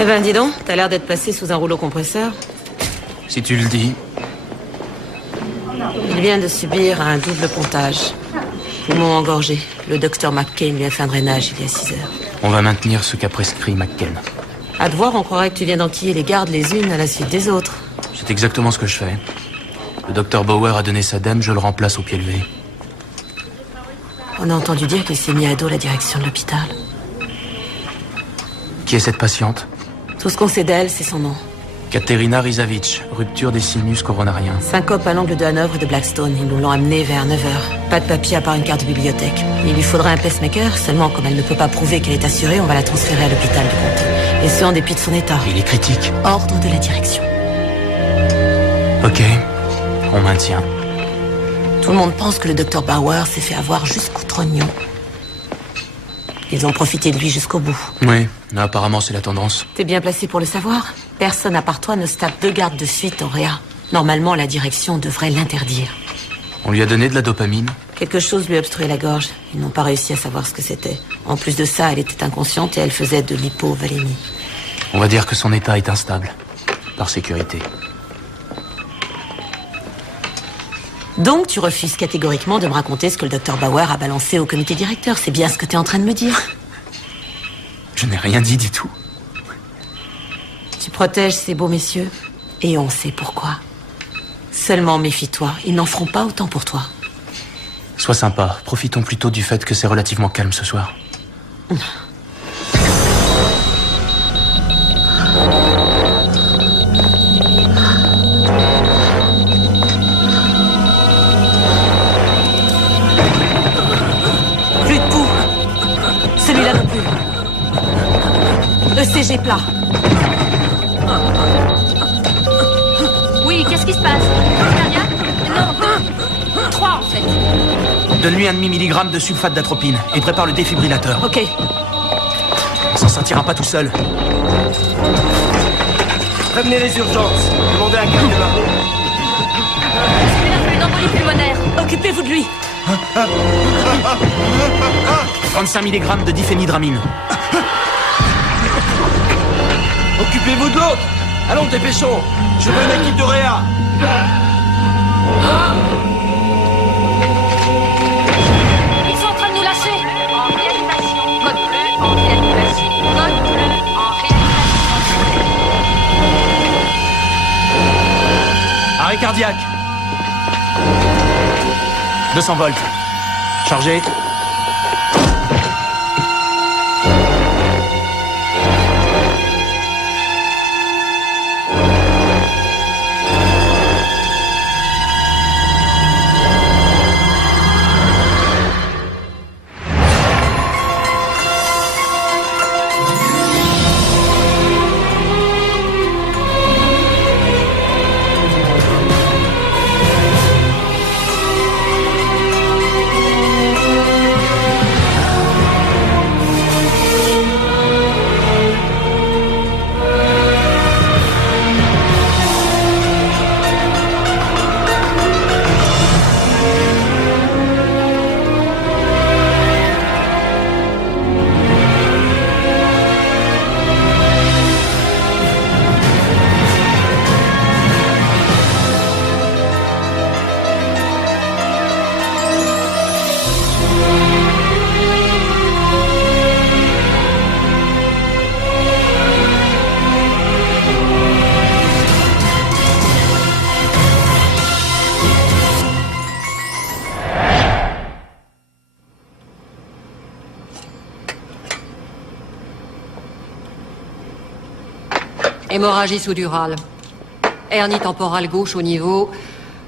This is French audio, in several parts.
Eh ben, dis donc, t'as l'air d'être passé sous un rouleau compresseur. Si tu le dis. Il vient de subir un double pontage. Poumon engorgé. Le docteur McCain lui a fait un drainage il y a 6 heures. On va maintenir ce qu'a prescrit McCain. À te voir, on croirait que tu viens d'enquiller les gardes les unes à la suite des autres. C'est exactement ce que je fais. Le docteur Bauer a donné sa dème, je le remplace au pied levé. On a entendu dire qu'il s'est mis à dos la direction de l'hôpital. Qui est cette patiente? Tout ce qu'on sait d'elle, c'est son nom. Katerina Rizavitch, rupture des sinus coronariens. Syncope à l'angle de Hanovre et de Blackstone. Ils nous l'ont amenée vers 9h. Pas de papier à part une carte de bibliothèque. Il lui faudrait un pacemaker, seulement comme elle ne peut pas prouver qu'elle est assurée, on va la transférer à l'hôpital du comté. Et ce, en dépit de son état. Il est critique. Ordre de la direction. Ok, on maintient. Tout le monde pense que le docteur Bauer s'est fait avoir jusqu'au trognon. Ils ont profité de lui jusqu'au bout. Oui, mais apparemment c'est la tendance. T'es bien placé pour le savoir. Personne à part toi ne se tape 2 gardes de suite au Réa. Normalement, la direction devrait l'interdire. On lui a donné de la dopamine. Quelque chose lui a obstrué la gorge. Ils n'ont pas réussi à savoir ce que c'était. En plus de ça, elle était inconsciente et elle faisait de l'hypovolémie. On va dire que son état est instable. Par sécurité. Donc, tu refuses catégoriquement de me raconter ce que le docteur Bauer a balancé au comité directeur. C'est bien ce que t'es en train de me dire. Je n'ai rien dit du tout. Tu protèges ces beaux messieurs, et on sait pourquoi. Seulement méfie-toi, ils n'en feront pas autant pour toi. Sois sympa, profitons plutôt du fait que c'est relativement calme ce soir. Plus de pouls. Celui-là non plus. ECG plat. Oui, qu'est-ce qui se passe? Cardiaque? Non, 3 en fait. Donne-lui 1,5 mg de sulfate d'atropine et prépare le défibrillateur. Ok. On s'en sortira pas tout seul. Prévenez les urgences. Demandez un câble de marron. Celui-là fait une embolie pulmonaire. Occupez-vous de lui. 35 mg de diphénhydramine. Occupez-vous de l'autre. Allons, dépêchons. Je veux une équipe de Réa. Ils sont en train de nous lâcher. En réanimation. Code bleu en réanimation. Code bleu en réanimation. Arrêt cardiaque. 200 volts. Chargé. Hémorragie sous-durale. Hernie temporale gauche au niveau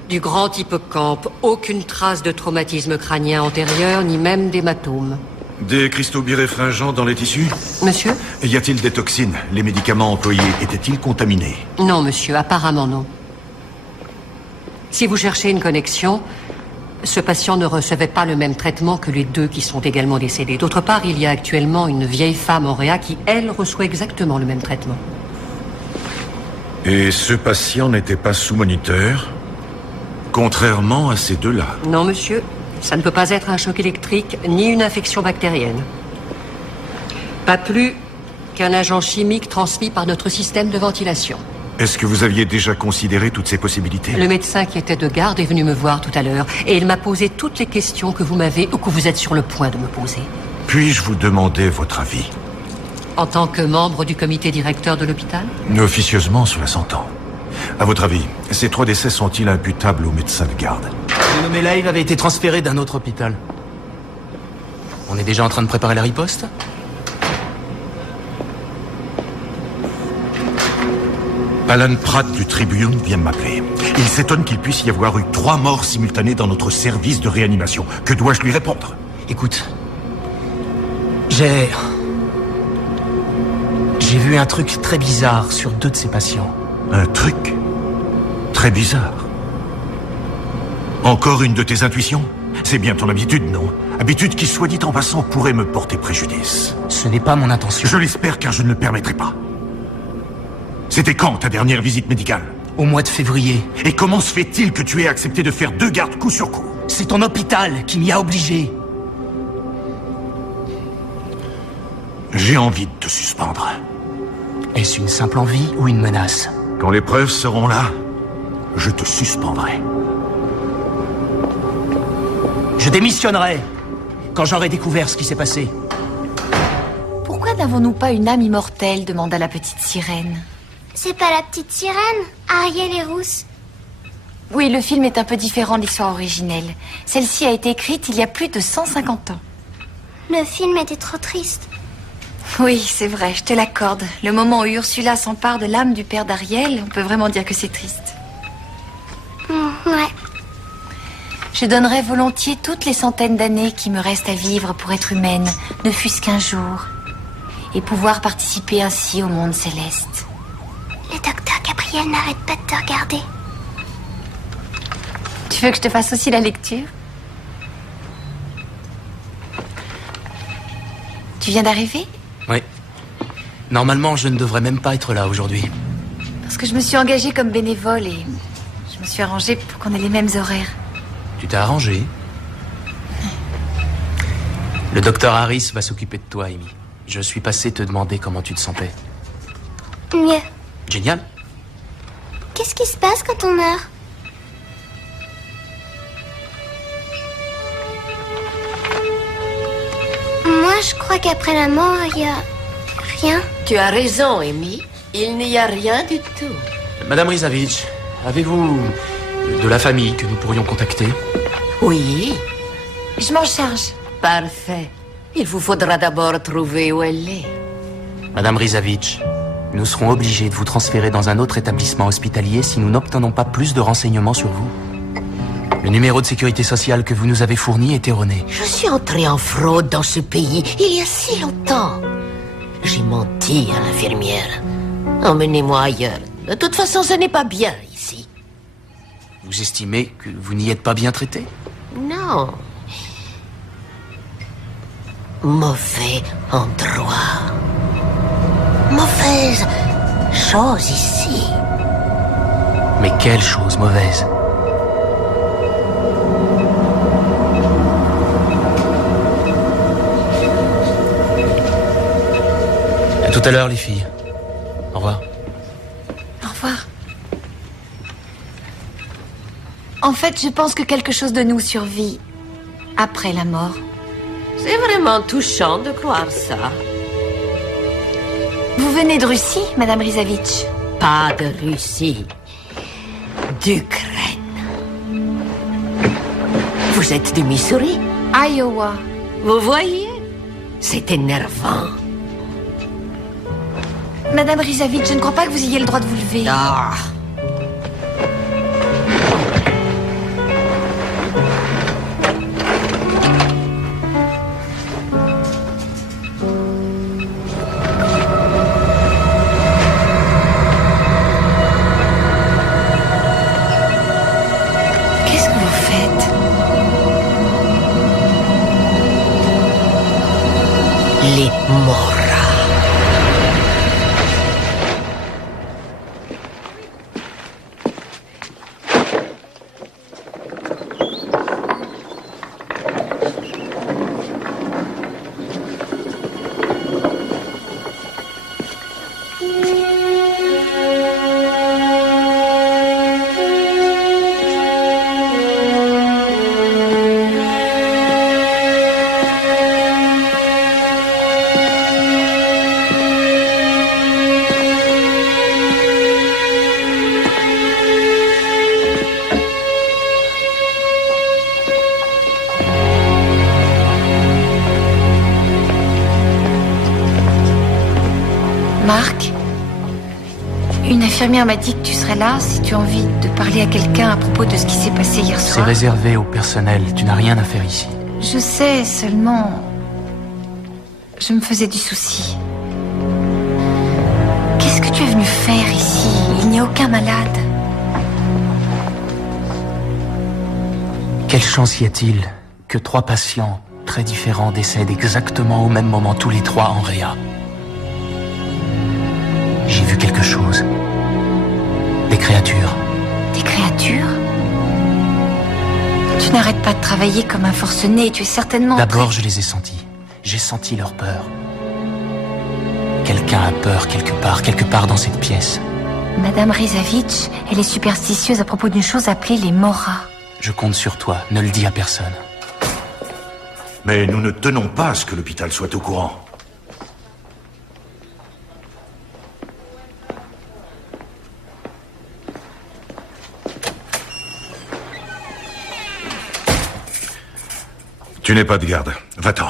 du grand hippocampe. Aucune trace de traumatisme crânien antérieur, ni même d'hématome. Des cristaux biréfringents dans les tissus? Monsieur? Y a-t-il des toxines? Les médicaments employés étaient-ils contaminés? Non, monsieur, apparemment non. Si vous cherchez une connexion, ce patient ne recevait pas le même traitement que les 2 qui sont également décédés. D'autre part, il y a actuellement une vieille femme au Réa qui, elle, reçoit exactement le même traitement. Et ce patient n'était pas sous moniteur, contrairement à ces 2-là? Non, monsieur. Ça ne peut pas être un choc électrique ni une infection bactérienne. Pas plus avec un agent chimique transmis par notre système de ventilation. Est-ce que vous aviez déjà considéré toutes ces possibilités? Le médecin qui était de garde est venu me voir tout à l'heure et il m'a posé toutes les questions que vous m'avez ou que vous êtes sur le point de me poser. Puis-je vous demander votre avis? En tant que membre du comité directeur de l'hôpital? Officieusement, cela s'entend. À votre avis, ces 3 décès sont-ils imputables au médecin de garde? Le nommé Live avait été transféré d'un autre hôpital. On est déjà en train de préparer la riposte? Alan Pratt du Tribune vient de m'appeler. Il s'étonne qu'il puisse y avoir eu 3 morts simultanées dans notre service de réanimation. Que dois-je lui répondre? Écoute, j'ai vu un truc très bizarre sur 2 de ces patients. Un truc très bizarre. Encore une de tes intuitions? C'est bien ton habitude, non? Habitude qui, soit dit en passant, pourrait me porter préjudice. Ce n'est pas mon intention. Je l'espère, car je ne le permettrai pas. C'était quand ta dernière visite médicale? Au mois de février. Et comment se fait-il que tu aies accepté de faire 2 gardes coup sur coup? C'est ton hôpital qui m'y a obligé. J'ai envie de te suspendre. Est-ce une simple envie ou une menace? Quand les preuves seront là, je te suspendrai. Je démissionnerai quand j'aurai découvert ce qui s'est passé. Pourquoi n'avons-nous pas une âme immortelle demanda la petite sirène. C'est pas la petite sirène? Ariel est rousse. Oui, le film est un peu différent de l'histoire originelle. Celle-ci a été écrite il y a plus de 150 ans. Le film était trop triste. Oui, c'est vrai, je te l'accorde. Le moment où Ursula s'empare de l'âme du père d'Ariel, on peut vraiment dire que c'est triste. Ouais. Je donnerais volontiers toutes les centaines d'années qui me restent à vivre pour être humaine, ne fût-ce qu'un jour, et pouvoir participer ainsi au monde céleste. Le docteur Gabriel n'arrête pas de te regarder. Tu veux que je te fasse aussi la lecture? Tu viens d'arriver? Oui. Normalement, je ne devrais même pas être là aujourd'hui. Parce que je me suis engagée comme bénévole et je me suis arrangée pour qu'on ait les mêmes horaires. Tu t'es arrangé? Le docteur Harris va s'occuper de toi, Amy. Je suis passé te demander comment tu te sentais. Mieux. Génial. Qu'est-ce qui se passe quand on meurt? Moi, je crois qu'après la mort, il y a rien. Tu as raison, Amy. Il n'y a rien du tout. Madame Rizavitch, avez-vous de la famille que nous pourrions contacter? Oui, Je m'en charge. parfait. Il vous faudra d'abord trouver où elle est. Madame Rizavitch, nous serons obligés de vous transférer dans un autre établissement hospitalier si nous n'obtenons pas plus de renseignements sur vous. Le numéro de sécurité sociale que vous nous avez fourni est erroné. Je suis entrée en fraude dans ce pays il y a si longtemps. J'ai menti à l'infirmière. Emmenez-moi ailleurs. De toute façon, ce n'est pas bien ici. Vous estimez que vous n'y êtes pas bien traité? Non. Mauvais endroit. Mauvaise chose ici. Mais quelle chose mauvaise. À tout à l'heure, les filles. Au revoir. Au revoir. En fait, je pense que quelque chose de nous survit après la mort. C'est vraiment touchant de croire ça. Vous venez de Russie, Madame Rizavitch? Pas de Russie. D'Ukraine. Vous êtes du Missouri? Iowa. Vous voyez? C'est énervant. Madame Rizavitch, je ne crois pas que vous ayez le droit de vous lever. Ah. Qu'est-ce que vous faites? Les Moras. Marc, une infirmière m'a dit que tu serais là si tu as envie de parler à quelqu'un à propos de ce qui s'est passé hier soir. C'est réservé au personnel, tu n'as rien à faire ici. Je sais, seulement... je me faisais du souci. Qu'est-ce que tu es venu faire ici? Il n'y a aucun malade. Quelle chance y a-t-il que 3 patients très différents décèdent exactement au même moment, tous les 3 en réa? J'ai vu quelque chose. Des créatures. Des créatures? Tu n'arrêtes pas de travailler comme un forcené, tu es certainement... D'abord, je les ai sentis. J'ai senti leur peur. Quelqu'un a peur quelque part dans cette pièce. Madame Rizavitch, elle est superstitieuse à propos d'une chose appelée les moras. Je compte sur toi, ne le dis à personne. Mais nous ne tenons pas à ce que l'hôpital soit au courant. Tu n'es pas de garde. Va-t'en.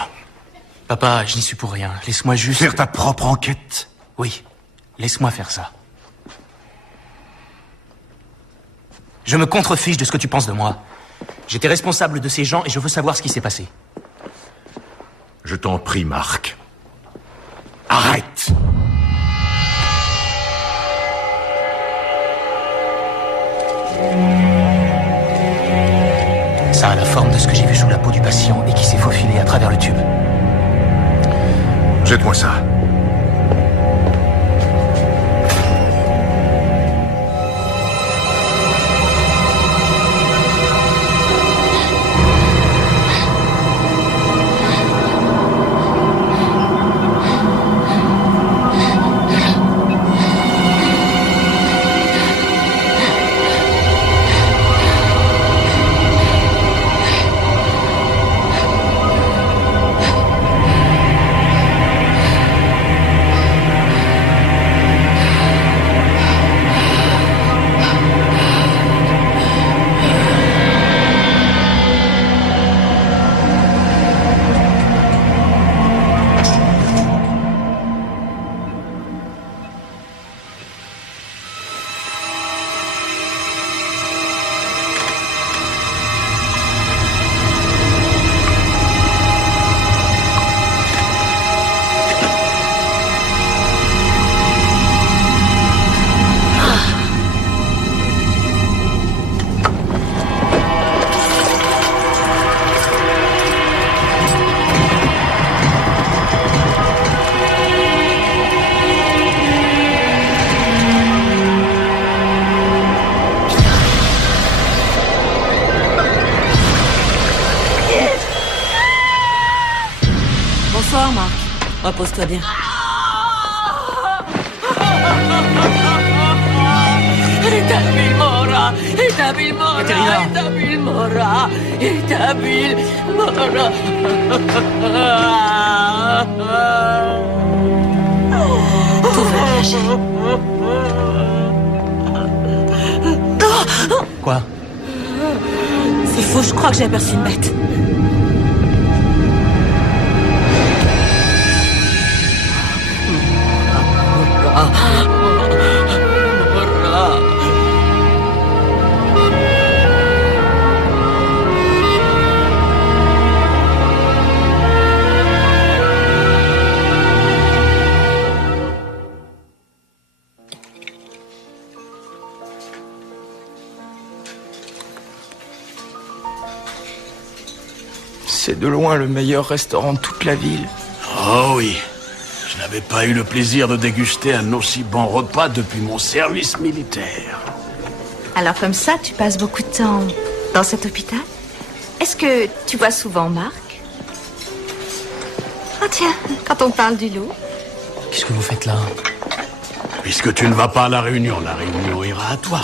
Papa, je n'y suis pour rien. Laisse-moi juste... Faire ta propre enquête? Oui, laisse-moi faire ça. Je me contrefiche de ce que tu penses de moi. J'étais responsable de ces gens et je veux savoir ce qui s'est passé. Je t'en prie, Marc. Arrête! Ça a la forme de ce que j'ai vu sous la peau du patient et qui s'est faufilé à travers le tube. Jette-moi ça. Bonsoir, Marc. Repose-toi bien. Itabil Mora, Itabil Mora, Katerina. Itabil Mora, Itabil Mora. Tout va bien, chérie. Quoi? C'est faux, je crois que j'ai aperçu une bête. C'est de loin le meilleur restaurant de toute la ville. Oh oui, je n'avais pas eu le plaisir de déguster un aussi bon repas depuis mon service militaire. Alors comme ça, tu passes beaucoup de temps dans cet hôpital? Est-ce que tu vois souvent Marc? Oh tiens, quand on parle du loup. Qu'est-ce que vous faites là? Puisque tu ne vas pas à la réunion ira à toi.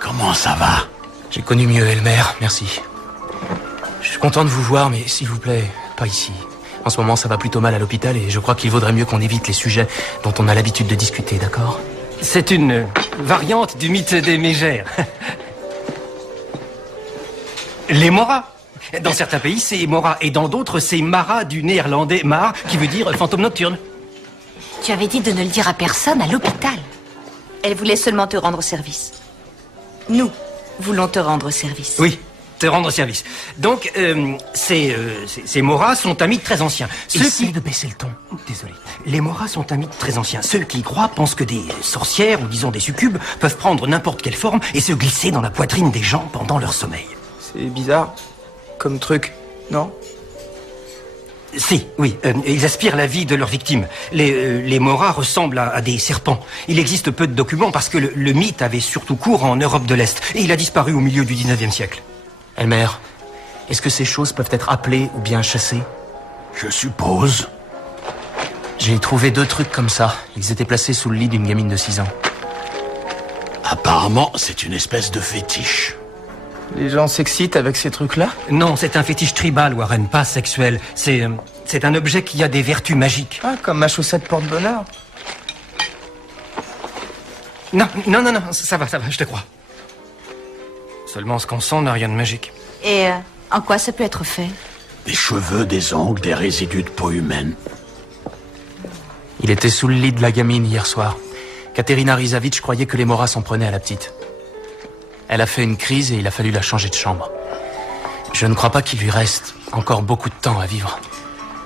Comment ça va? J'ai connu mieux, Elmer, merci. Je suis content de vous voir, mais s'il vous plaît, pas ici. En ce moment, ça va plutôt mal à l'hôpital et je crois qu'il vaudrait mieux qu'on évite les sujets dont on a l'habitude de discuter, d'accord? C'est une variante du mythe des mégères. Les moras. Dans certains pays, c'est Mora, et dans d'autres, c'est Mara, du néerlandais Mar, qui veut dire fantôme nocturne. Tu avais dit de ne le dire à personne à l'hôpital. Elle voulait seulement te rendre service. Nous voulons te rendre service. Oui, te rendre service. Donc, ces Moras sont amis très anciens. Essaye de baisser le ton. Désolé. Les Moras sont amis très anciens. Ceux qui y croient pensent que des sorcières, ou disons des succubes, peuvent prendre n'importe quelle forme et se glisser dans la poitrine des gens pendant leur sommeil. C'est bizarre, comme truc, non? Si, oui, ils aspirent la vie de leurs victimes. Les Moras ressemblent à des serpents. Il existe peu de documents parce que le mythe avait surtout cours en Europe de l'Est. Et il a disparu au milieu du 19e siècle. Elmer, est-ce que ces choses peuvent être appelées ou bien chassées? Je suppose. J'ai trouvé 2 trucs comme ça. Ils étaient placés sous le lit d'une gamine de 6 ans. Apparemment, c'est une espèce de fétiche. Les gens s'excitent avec ces trucs-là? Non, c'est un fétiche tribal, Warren, pas sexuel. C'est un objet qui a des vertus magiques. Ah, comme ma chaussette porte-bonheur. Non, ça va, je te crois. Seulement, ce qu'on sent n'a rien de magique. Et en quoi ça peut être fait? Des cheveux, des ongles, des résidus de peau humaine. Il était sous le lit de la gamine hier soir. Katerina Rizavitch croyait que les Moras s'en prenaient à la petite. Elle a fait une crise et il a fallu la changer de chambre. Je ne crois pas qu'il lui reste encore beaucoup de temps à vivre.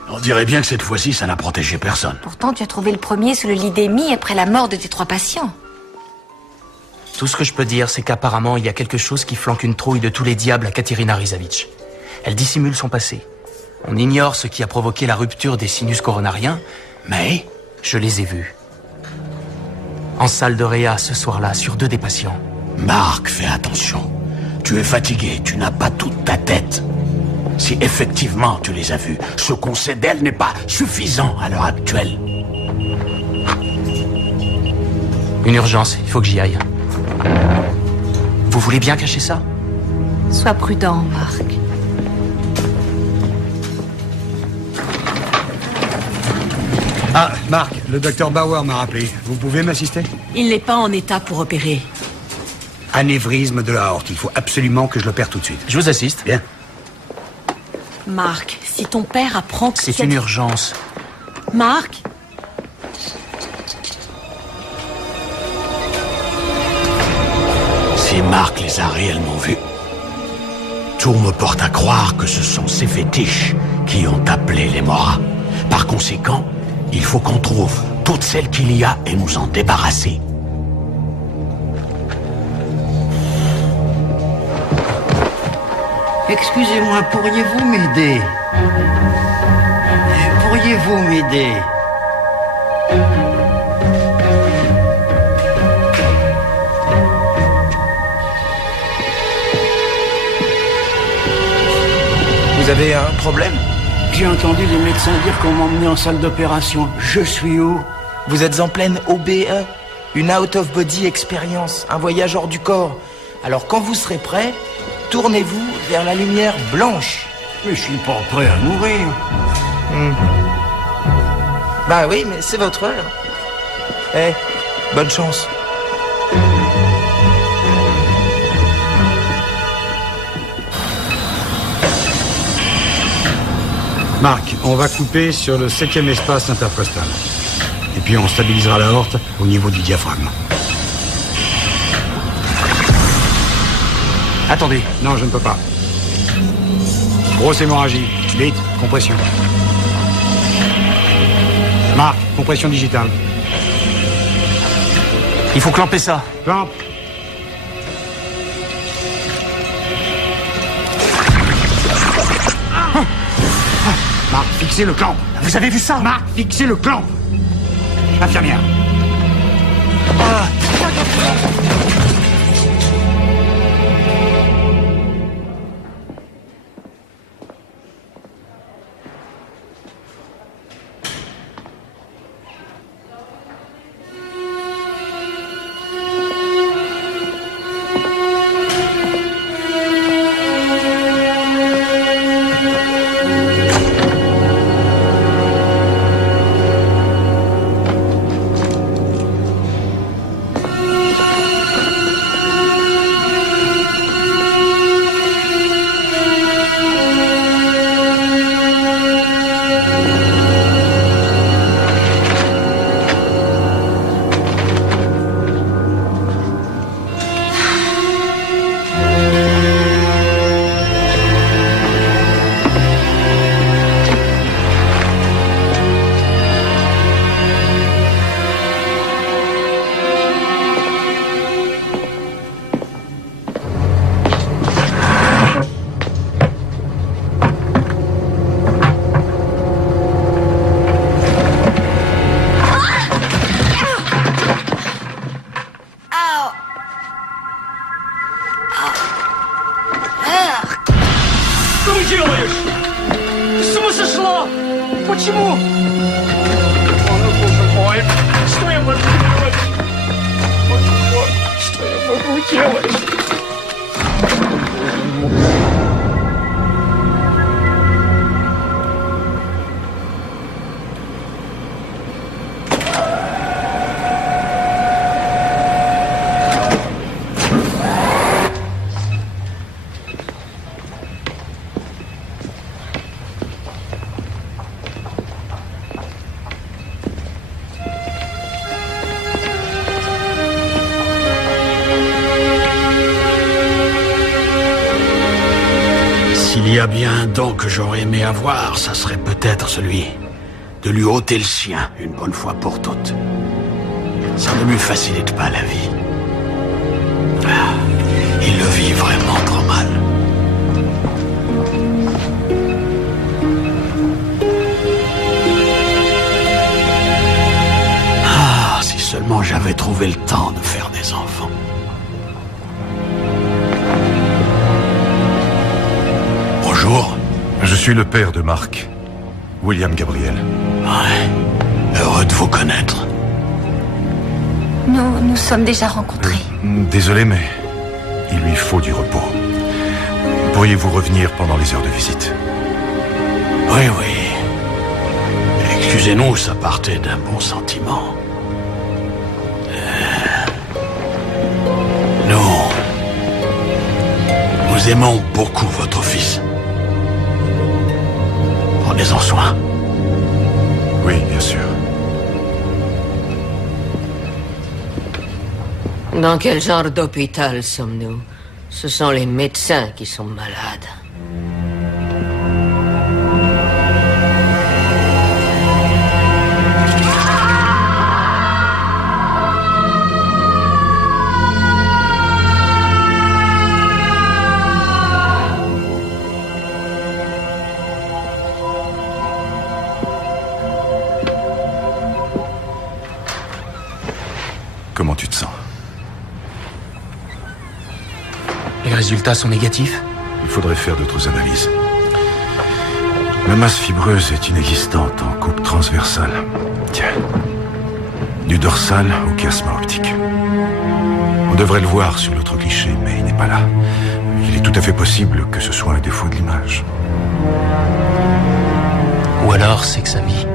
On dirait bien que cette fois-ci, ça n'a protégé personne. Pourtant, tu as trouvé le premier sous le lit d'Amy après la mort de tes 3 patients. Tout ce que je peux dire, c'est qu'apparemment, il y a quelque chose qui flanque une trouille de tous les diables à Katerina Rizavitch. Elle dissimule son passé. On ignore ce qui a provoqué la rupture des sinus coronariens, mais je les ai vus. En salle de réa, ce soir-là, sur 2 des patients. Marc, fais attention. Tu es fatigué, tu n'as pas toute ta tête. Si effectivement tu les as vus, ce qu'on sait d'elles n'est pas suffisant à l'heure actuelle. Une urgence, il faut que j'y aille. Vous voulez bien cacher ça? Sois prudent, Marc. Ah, Marc, le docteur Bauer m'a rappelé. Vous pouvez m'assister? Il n'est pas en état pour opérer. Anévrisme de la aorte. Il faut absolument que je l'opère tout de suite. Je vous assiste. Bien. Marc, si ton père apprend que c'est une urgence. Marc? Si Marc les a réellement vus, tout me porte à croire que ce sont ces fétiches qui ont appelé les Moras. Par conséquent, il faut qu'on trouve toutes celles qu'il y a et nous en débarrasser. Excusez-moi, pourriez-vous m'aider? Pourriez-vous m'aider? Vous avez un problème? J'ai entendu les médecins dire qu'on m'emmenait en salle d'opération. Je suis où? Vous êtes en pleine OBE, une out-of-body expérience, un voyage hors du corps. Alors quand vous serez prêt, tournez-vous vers la lumière blanche. Mais je suis pas prêt à mourir. Bah oui, mais c'est votre heure. Bonne chance. Marc, on va couper sur le 7e espace intercostal. Et puis on stabilisera la aorte au niveau du diaphragme. Attendez. Non, je ne peux pas. Grosse hémorragie. Vite, compression. Marc, compression digitale. Il faut clamper ça. Clampe. Marc, fixez le clamp. Vous avez vu ça? Marc, fixez le clamp. Infirmière. S'il y a bien un don que j'aurais aimé avoir, ça serait peut-être celui de lui ôter le sien une bonne fois pour toutes. Ça ne lui facilite pas la vie. Ah, il le vit vraiment trop mal. Ah, si seulement j'avais trouvé le temps de faire des enfants. Bonjour. Je suis le père de Marc, William Gabriel. Ouais, heureux de vous connaître. Nous sommes déjà rencontrés. Désolé, mais il lui faut du repos. Pourriez-vous revenir pendant les heures de visite? Oui, oui. Excusez-nous, ça partait d'un bon sentiment. Nous aimons beaucoup votre fils. Prenez-en soin. Oui, bien sûr. Dans quel genre d'hôpital sommes-nous? Ce sont les médecins qui sont malades. Comment tu te sens? Les résultats sont négatifs? Il faudrait faire d'autres analyses. La masse fibreuse est inexistante en coupe transversale. Tiens. Du dorsal au chiasma optique. On devrait le voir sur l'autre cliché, mais il n'est pas là. Il est tout à fait possible que ce soit un défaut de l'image. Ou alors c'est que ça vit.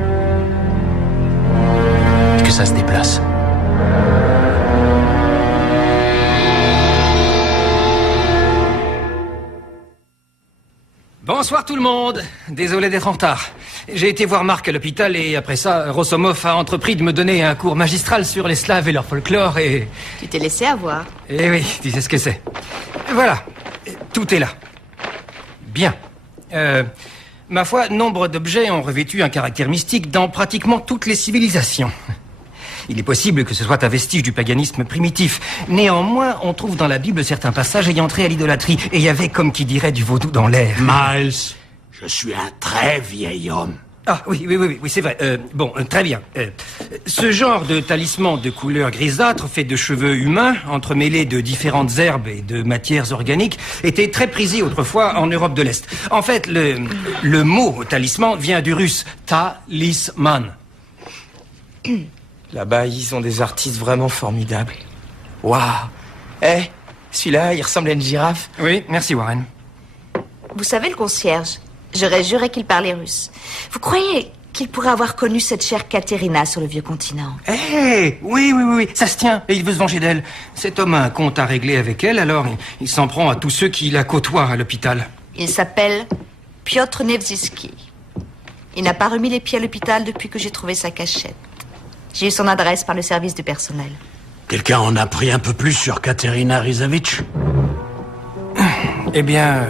Et que ça se déplace. Bonsoir tout le monde. Désolé d'être en retard. J'ai été voir Marc à l'hôpital et après ça, Rossomov a entrepris de me donner un cours magistral sur les Slaves et leur folklore et... Tu t'es laissé avoir. Eh oui, tu sais ce que c'est. Voilà, tout est là. Bien. Ma foi, nombre d'objets ont revêtu un caractère mystique dans pratiquement toutes les civilisations. Il est possible que ce soit un vestige du paganisme primitif. Néanmoins, on trouve dans la Bible certains passages ayant trait à l'idolâtrie. Et il y avait, comme qui dirait, du vaudou dans l'air. Miles, je suis un très vieil homme. Ah, oui, c'est vrai. Très bien. Ce genre de talisman de couleur grisâtre, fait de cheveux humains, entremêlés de différentes herbes et de matières organiques, était très prisé autrefois en Europe de l'Est. En fait, le mot talisman vient du russe talisman. Là-bas, ils ont des artistes vraiment formidables. Waouh! Celui-là, il ressemble à une girafe. Oui, merci Warren. Vous savez, le concierge, j'aurais juré qu'il parlait russe. Vous croyez qu'il pourrait avoir connu cette chère Katerina sur le vieux continent? Oui, ça se tient. Et il veut se venger d'elle. Cet homme a un compte à régler avec elle, alors il s'en prend à tous ceux qui la côtoient à l'hôpital. Il s'appelle Piotr Nevzisky. Il n'a pas remis les pieds à l'hôpital depuis que j'ai trouvé sa cachette. J'ai eu son adresse par le service du personnel. Quelqu'un en a pris un peu plus sur Katerina Rizavitch? Eh bien,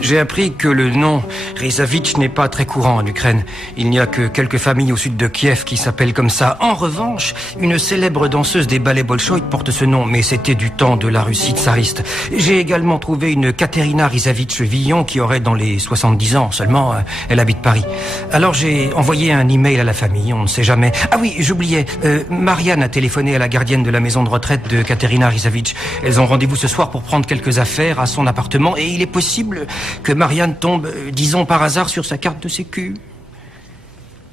j'ai appris que le nom Rizavitch n'est pas très courant en Ukraine. Il n'y a que quelques familles au sud de Kiev qui s'appellent comme ça. En revanche, une célèbre danseuse des ballets bolchoïdes porte ce nom, mais c'était du temps de la Russie tsariste. J'ai également trouvé une Katerina Rizavitch Villon qui aurait dans les 70 ans seulement. Elle habite Paris. Alors j'ai envoyé un email à la famille, on ne sait jamais. Ah oui, j'oubliais. Marianne a téléphoné à la gardienne de la maison de retraite de Katerina Rizavitch. Elles ont rendez-vous ce soir pour prendre quelques affaires à son appartement et il est possible que Marianne tombe, disons par hasard, sur sa carte de sécu.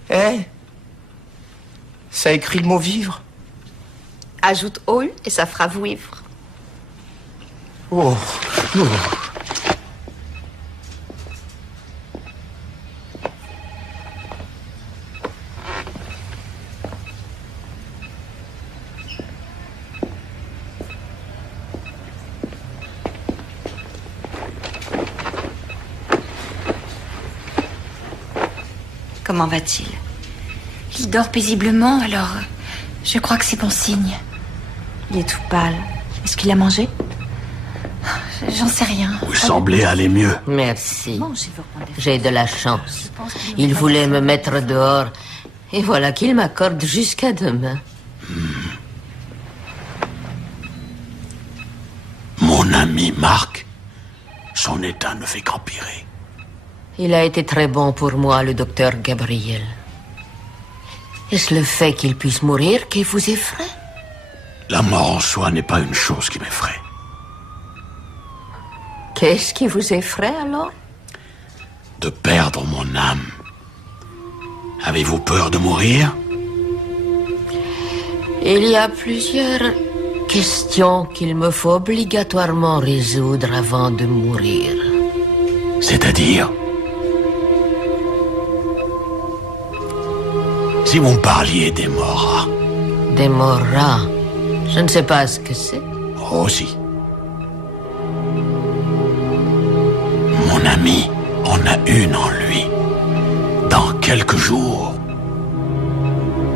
Eh? Ça écrit le mot vivre? Ajoute OU et ça fera vouivre. Oh, oh. Comment va-t-il? Il dort paisiblement, alors je crois que c'est bon signe. Il est tout pâle. Est-ce qu'il a mangé? J'en sais rien. Vous semblez aller mieux. Merci. J'ai de la chance. Il voulait me mettre dehors. Et voilà qu'il m'accorde jusqu'à demain. Mon ami Marc, son état ne fait qu'empirer. Il a été très bon pour moi, le docteur Gabriel. Est-ce le fait qu'il puisse mourir qui vous effraie? La mort en soi n'est pas une chose qui m'effraie. Qu'est-ce qui vous effraie alors? De perdre mon âme. Avez-vous peur de mourir? Il y a plusieurs questions qu'il me faut obligatoirement résoudre avant de mourir. C'est-à-dire? Si vous me parliez des Moras. Des Moras? Je ne sais pas ce que c'est. Oh si. Mon ami en a une en lui. Dans quelques jours,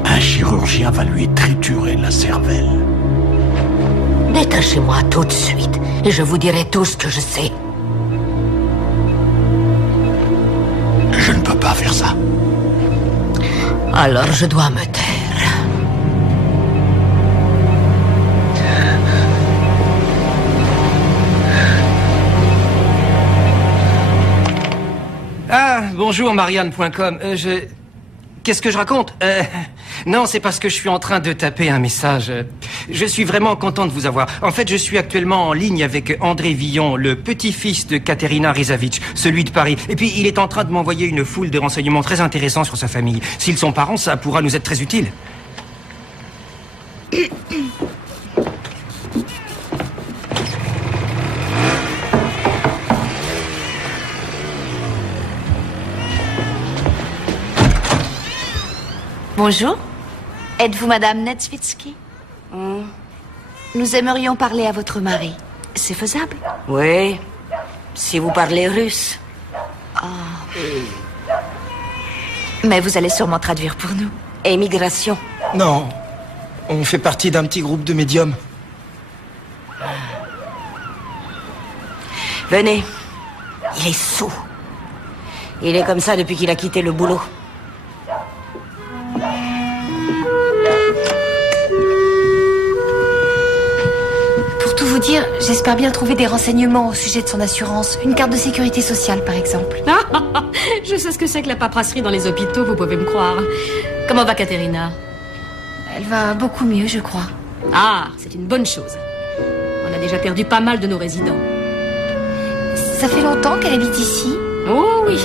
un chirurgien va lui triturer la cervelle. Détachez-moi tout de suite et je vous dirai tout ce que je sais. Je ne peux pas faire ça. Alors je dois me taire. Ah, bonjour Marianne.com. Qu'est-ce que je raconte? Non, c'est parce que je suis en train de taper un message. Je suis vraiment content de vous avoir. En fait, je suis actuellement en ligne avec André Villon, le petit-fils de Katerina Rizavitch, celui de Paris. Et puis, il est en train de m'envoyer une foule de renseignements très intéressants sur sa famille. S'ils sont parents, ça pourra nous être très utile. Bonjour. Êtes-vous Madame Netsvitsky? Nous aimerions parler à votre mari. C'est faisable? Oui, si vous parlez russe. Mais vous allez sûrement traduire pour nous. Émigration. Non, on fait partie d'un petit groupe de médiums. Venez. Il est sourd. Il est comme ça depuis qu'il a quitté le boulot. Pour tout vous dire, j'espère bien trouver des renseignements au sujet de son assurance. Une carte de sécurité sociale, par exemple. Je sais ce que c'est que la paperasserie dans les hôpitaux, vous pouvez me croire. Comment va Katerina? Elle va beaucoup mieux, je crois. Ah, c'est une bonne chose. On a déjà perdu pas mal de nos résidents. Ça fait longtemps qu'elle habite ici? Oh oui.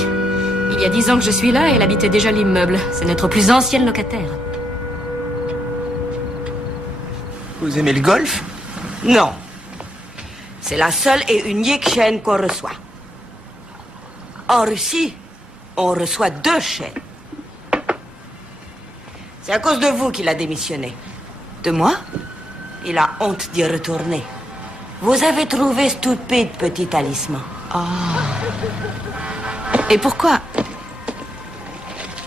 Il y a 10 ans que je suis là et elle habitait déjà l'immeuble. C'est notre plus ancienne locataire. Vous aimez le golf? Non. C'est la seule et unique chaîne qu'on reçoit. En Russie, on reçoit 2 chaînes. C'est à cause de vous qu'il a démissionné. De moi? Il a honte d'y retourner. Vous avez trouvé stupide, petit talisman. Et pourquoi?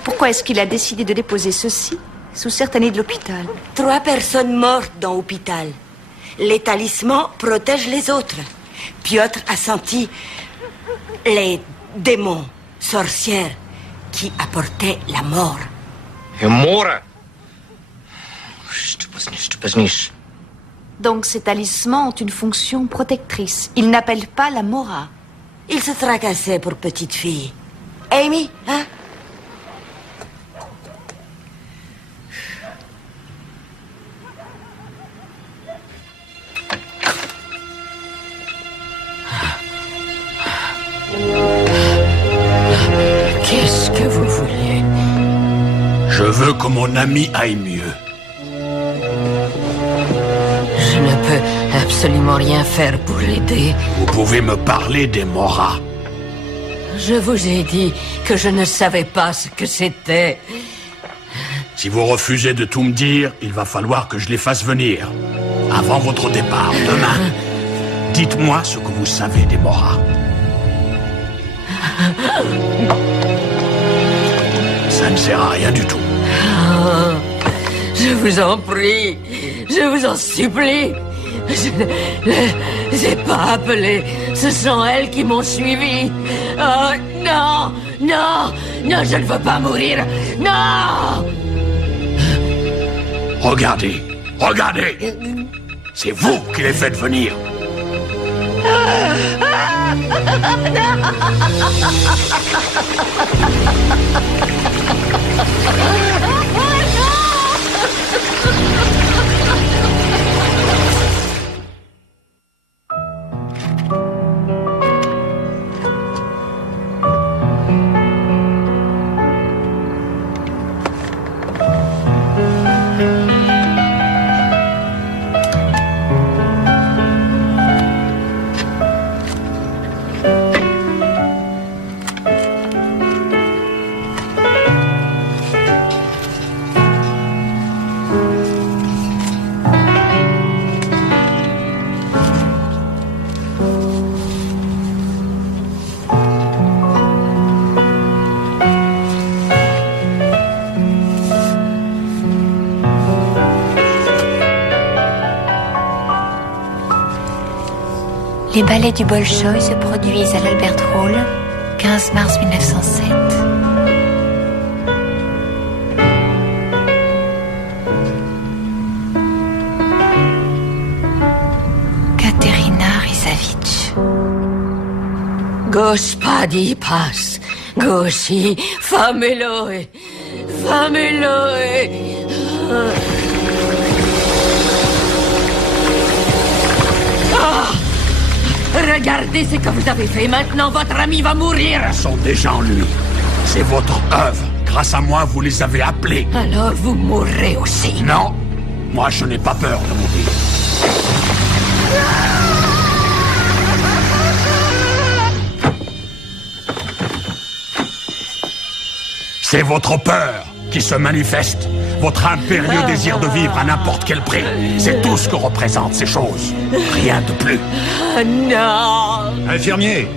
Pourquoi est-ce qu'il a décidé de déposer ceci sous certains lits de l'hôpital? 3 personnes mortes dans l'hôpital. Les talismans protègent les autres. Piotr a senti les démons, sorcières, qui apportaient la mort. Mora. Donc ces talismans ont une fonction protectrice. Ils n'appellent pas la Mora. Il se tracassait pour petite fille. Amy, hein? Qu'est-ce que vous voulez? Je veux que mon ami aille mieux. Je ne peux absolument rien faire pour l'aider. Vous pouvez me parler des Moras. Je vous ai dit que je ne savais pas ce que c'était. Si vous refusez de tout me dire, il va falloir que je les fasse venir. Avant votre départ, demain. Dites-moi ce que vous savez des Moras. Ça ne sert à rien du tout. Oh, je vous en prie, je vous en supplie. Je ne les ai pas appelées. Ce sont elles qui m'ont suivi. Oh non, non, non, je ne veux pas mourir. Non! Regardez, regardez. C'est vous qui les faites venir. Les ballets du Bolchoï se produisent à l'Albert Hall, 15 mars 1907. Katerina Rizavitch. Gospodi pas, Goshi, fameloe, fameloe. Ah! Regardez ce que vous avez fait. Maintenant, votre ami va mourir. Ils sont déjà en lui. C'est votre œuvre. Grâce à moi, vous les avez appelés. Alors vous mourrez aussi. Non, moi je n'ai pas peur de mourir. C'est votre peur qui se manifeste. Votre impérieux désir de vivre à n'importe quel prix. C'est tout ce que représentent ces choses. Rien de plus. Non. Infirmier,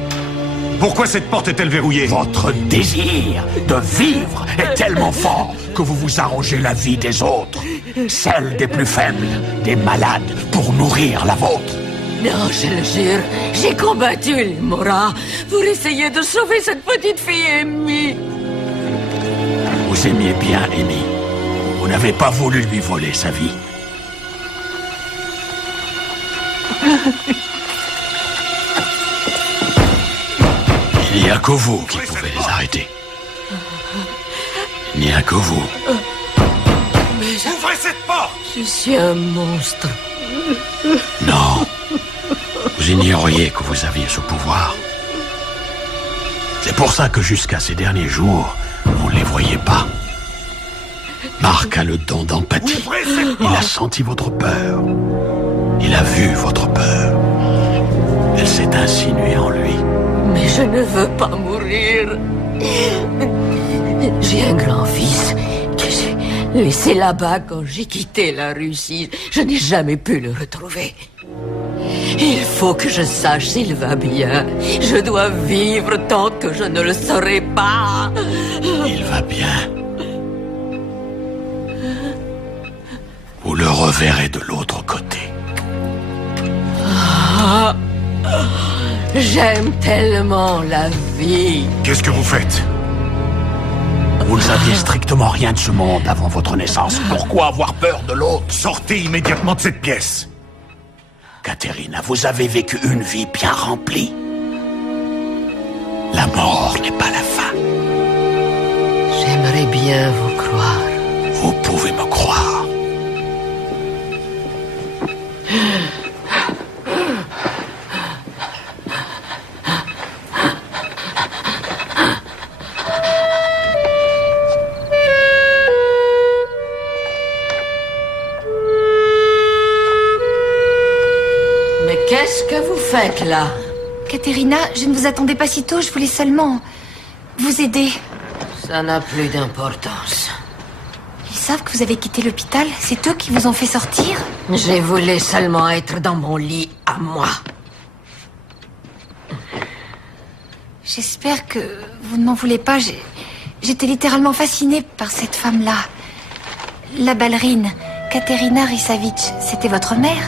pourquoi cette porte est-elle verrouillée? Votre désir de vivre est tellement fort que vous vous arrangez la vie des autres. Celle des plus faibles, des malades, pour nourrir la vôtre. Non, je le jure, j'ai combattu les Moras pour essayer de sauver cette petite fille Amy. Vous aimiez bien Amy. Vous n'avez pas voulu lui voler sa vie. Il n'y a que vous qui pouvez les arrêter. Il n'y a que vous. Mais ouvrez cette porte! Je suis un monstre. Non. Vous ignoriez que vous aviez ce pouvoir. C'est pour ça que jusqu'à ces derniers jours, vous ne les voyez pas. Marc a le don d'empathie. Il a senti votre peur. Il a vu votre peur. Elle s'est insinuée en lui. Mais je ne veux pas mourir. J'ai un grand-fils que j'ai laissé là-bas quand j'ai quitté la Russie. Je n'ai jamais pu le retrouver. Il faut que je sache s'il va bien. Je dois vivre tant que je ne le saurai pas. Il va bien. Vous le reverrez de l'autre côté. Ah, j'aime tellement la vie. Qu'est-ce que vous faites? Vous ne saviez strictement rien de ce monde avant votre naissance. Pourquoi avoir peur de l'autre? Sortez immédiatement de cette pièce. Katerina, vous avez vécu une vie bien remplie. La mort n'est pas la fin. J'aimerais bien vous croire. Vous pouvez me croire. faites là? Katerina, je ne vous attendais pas si tôt, je voulais seulement vous aider. Ça n'a plus d'importance. Ils savent que vous avez quitté l'hôpital? C'est eux qui vous ont fait sortir? Je voulais seulement être dans mon lit à moi. J'espère que vous ne m'en voulez pas. J'étais littéralement fascinée par cette femme-là. La ballerine, Katerina Risavitch, c'était votre mère?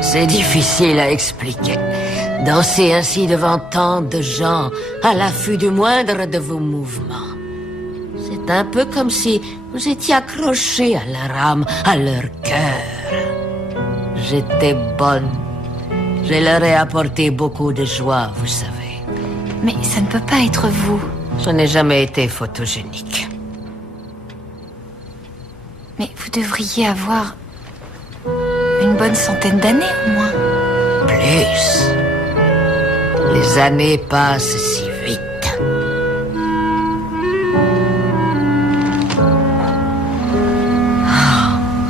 C'est difficile à expliquer. Danser ainsi devant tant de gens, à l'affût du moindre de vos mouvements. C'est un peu comme si vous étiez accroché à leur âme, à leur cœur. J'étais bonne. Je leur ai apporté beaucoup de joie, vous savez. Mais ça ne peut pas être vous. Je n'ai jamais été photogénique. Mais vous devriez avoir une bonne centaine d'années au moins. Plus. Les années passent si vite.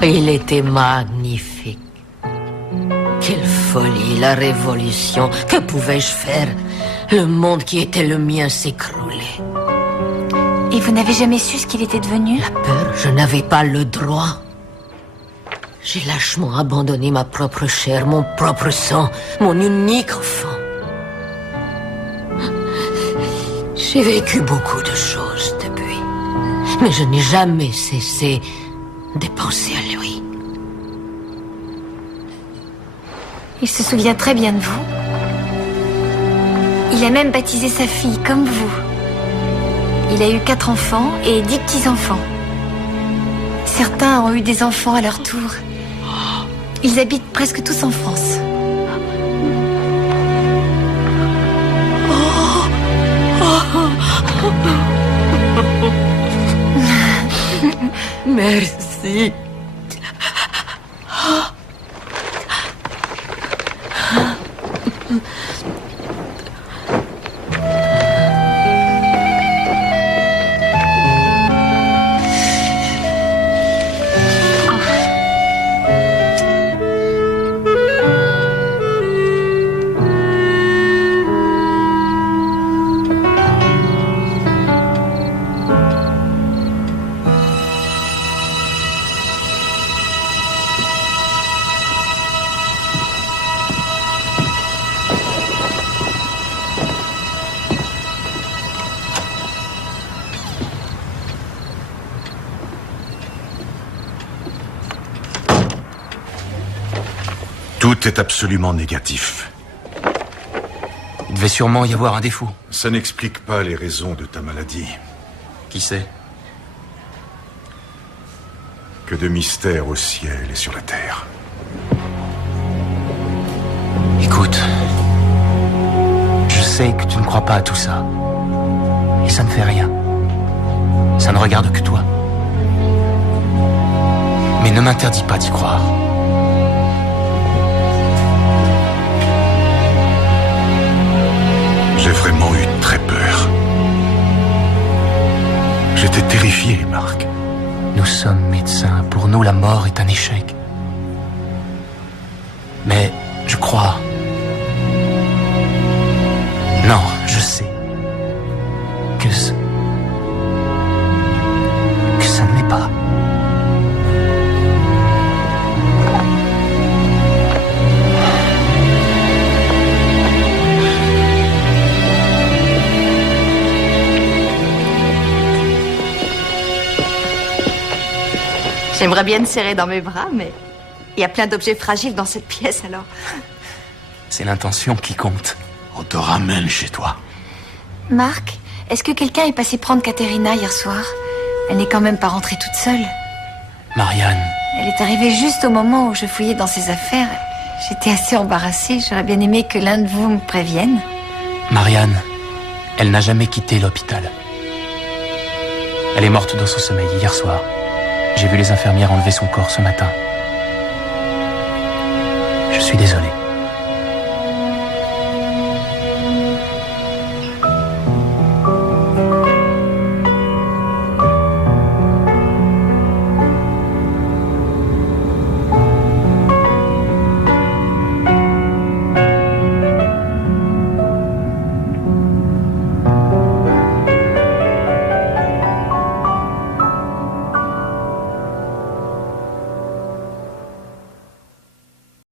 Oh, il était magnifique. Quelle folie, la révolution. Que pouvais-je faire? Le monde qui était le mien s'écroulait. Et vous n'avez jamais su ce qu'il était devenu? La peur, je n'avais pas le droit. J'ai lâchement abandonné ma propre chair, mon propre sang, mon unique enfant. J'ai vécu beaucoup de choses depuis, mais je n'ai jamais cessé de penser à lui. Il se souvient très bien de vous. Il a même baptisé sa fille comme vous. Il a eu 4 enfants et 10 petits-enfants. Certains ont eu des enfants à leur tour. Ils habitent presque tous en France. Merci. Tout est absolument négatif. Il devait sûrement y avoir un défaut. Ça n'explique pas les raisons de ta maladie. Qui sait? Que de mystères au ciel et sur la terre. Écoute, je sais que tu ne crois pas à tout ça. Et ça ne fait rien. Ça ne regarde que toi. Mais ne m'interdis pas d'y croire. J'ai vraiment eu très peur. J'étais terrifié, Marc. Nous sommes médecins. Pour nous, la mort est un échec. Mais je crois... Non, je sais. Que ça ne l'est pas. J'aimerais bien te serrer dans mes bras, mais il y a plein d'objets fragiles dans cette pièce, alors. C'est l'intention qui compte. On te ramène chez toi. Marc, est-ce que quelqu'un est passé prendre Katerina hier soir? Elle n'est quand même pas rentrée toute seule. Marianne. Elle est arrivée juste au moment où je fouillais dans ses affaires. J'étais assez embarrassée. J'aurais bien aimé que l'un de vous me prévienne. Marianne, elle n'a jamais quitté l'hôpital. Elle est morte dans son sommeil hier soir. J'ai vu les infirmières enlever son corps ce matin. Je suis désolé.